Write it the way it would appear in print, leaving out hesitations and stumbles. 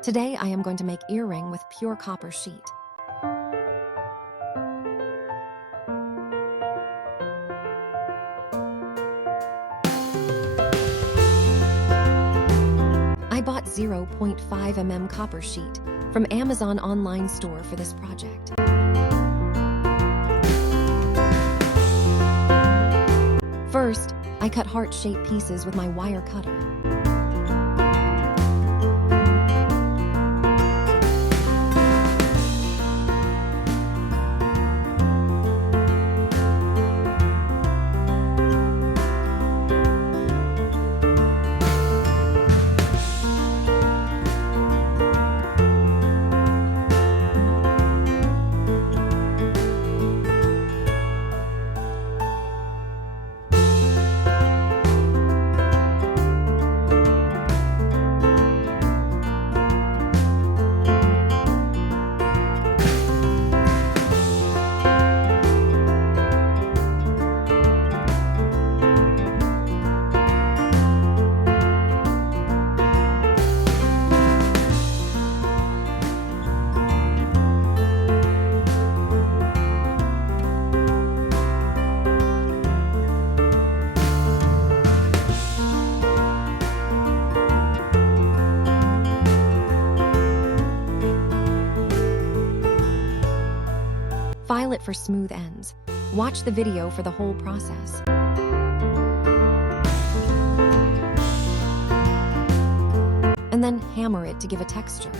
Today I am going to make earring with pure copper sheet. I bought 0.5 mm copper sheet from Amazon online store for this project. First, I cut heart-shaped pieces with my wire cutter. File it for smooth ends. Watch the video for the whole process. And then hammer it to give a texture.